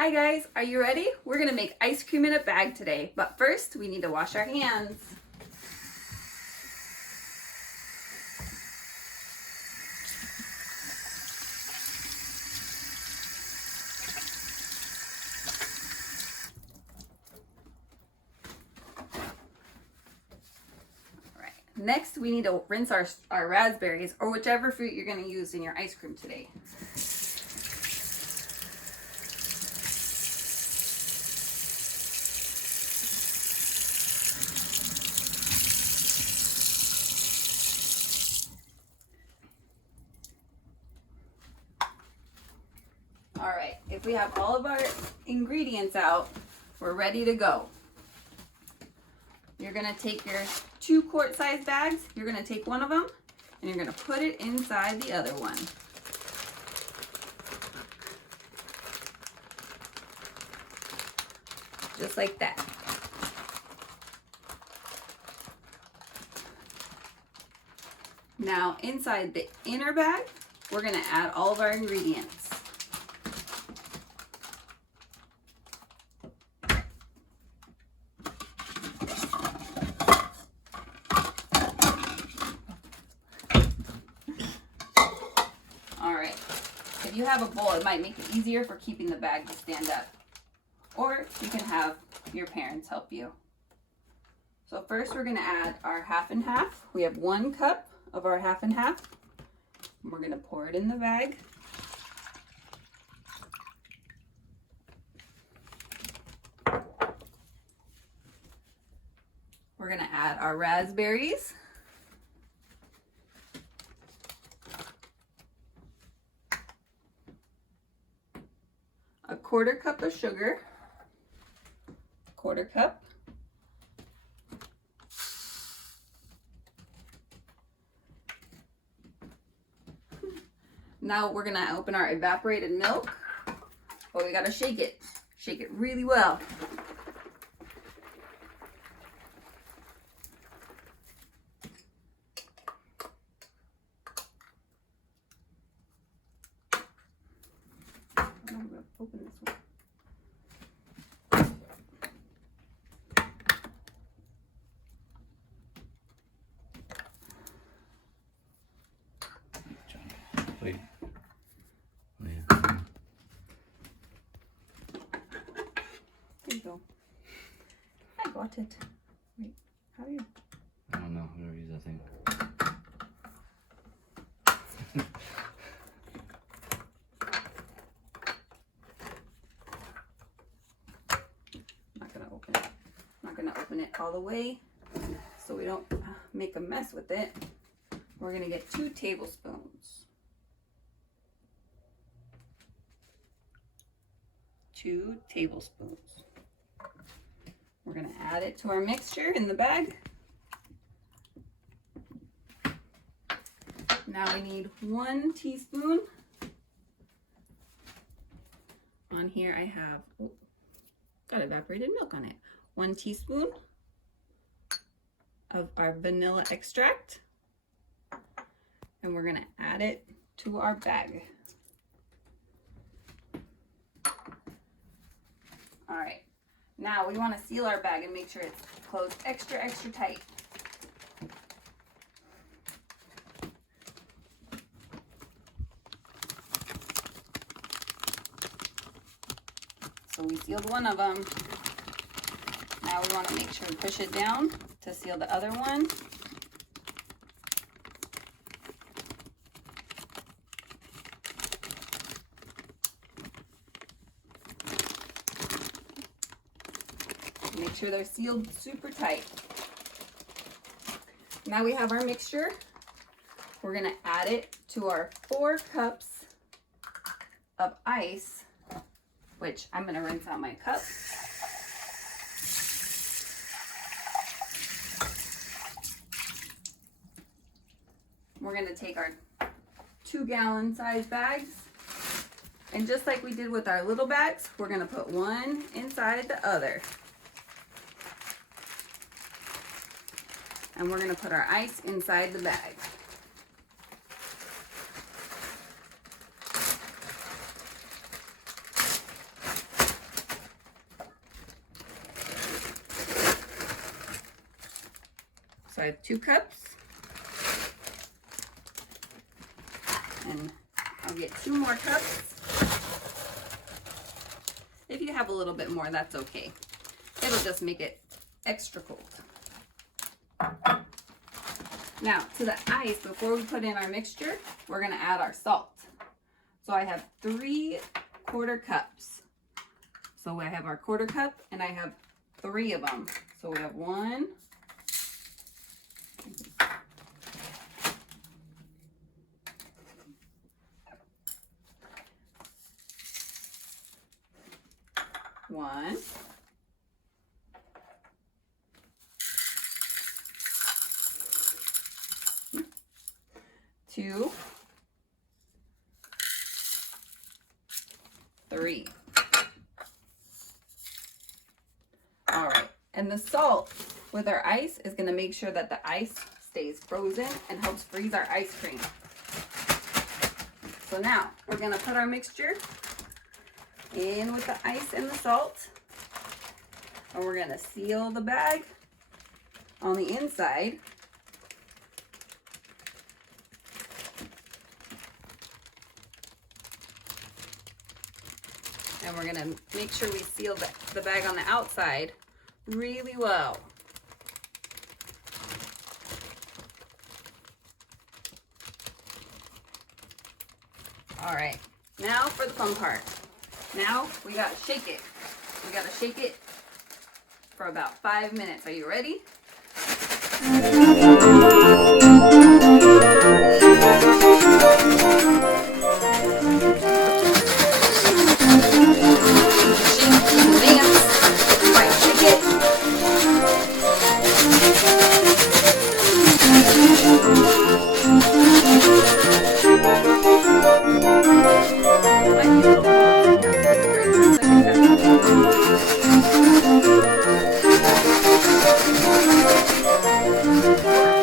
Hi guys, are you ready? We're gonna make ice cream in a bag today, but first we need to wash our hands. Alright, next we need to rinse our raspberries or whichever fruit you're gonna use in your ice cream today. All right, if we have all of our ingredients out, we're ready to go. You're gonna take your 2 quart-size bags, you're gonna take one of them, and you're gonna put it inside the other one. Just like that. Now, inside the inner bag, we're gonna add all of our ingredients. If you have a bowl, it might make it easier for keeping the bag to stand up. Or you can have your parents help you. So first we're gonna add our half and half. We have 1 cup of our half and half. And we're gonna pour it in the bag. We're gonna add our raspberries. A 1/4 cup of sugar, 1/4 cup. Now we're gonna open our evaporated milk, but we gotta shake it really well. I'm gonna open this one. Wait. There you go. I got it. Wait, how are you? I don't know. I'm gonna use that thing. Not gonna open it all the way so we don't make a mess with it. We're gonna get 2 tablespoons. 2 tablespoons. We're gonna add it to our mixture in the bag. Now we need 1 teaspoon. On here I have, got evaporated milk on it. 1 teaspoon of our vanilla extract. And we're gonna add it to our bag. All right, now we wanna seal our bag and make sure it's closed extra tight. So we sealed one of them. Now we want to make sure we push it down to seal the other one. Make sure they're sealed super tight. Now we have our mixture. We're going to add it to our 4 cups of ice, which I'm going to rinse out my cup. We're going to take our 2-gallon size bags, and just like we did with our little bags, we're going to put one inside the other. And we're going to put our ice inside the bag. So I have 2 cups. And I'll get 2 more cups. If you have a little bit more, that's okay. It'll just make it extra cold. Now, to the ice, before we put in our mixture, we're gonna add our salt. So I have 3 quarter cups. So I have our quarter cup and I have 3 of them. So we have 1, 1, 2, 3. All right, and the salt with our ice is gonna make sure that the ice stays frozen and helps freeze our ice cream. So now we're gonna put our mixture in with the ice and the salt, and we're gonna seal the bag on the inside. And we're gonna make sure we seal the bag on the outside really well. All right, now for the fun part. Now we gotta shake it. We gotta shake it for about 5 minutes. Are you ready?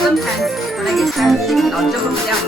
Sometimes when I get tired of shaking, I'll jump up and down.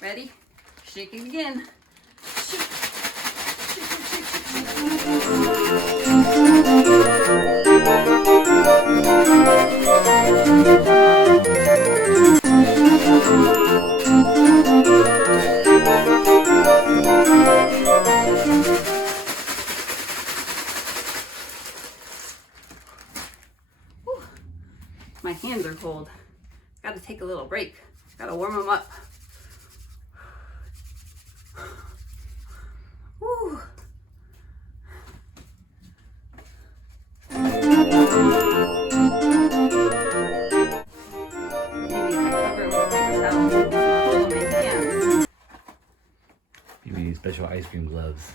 Ready? Shake it again. Shake. Shake, shake, shake, Whew. My hands are cold. Gotta take a little break. Gotta warm them up. Whew. Maybe if I cover it with a paper towel, it's cold on my hands. You need special ice cream gloves.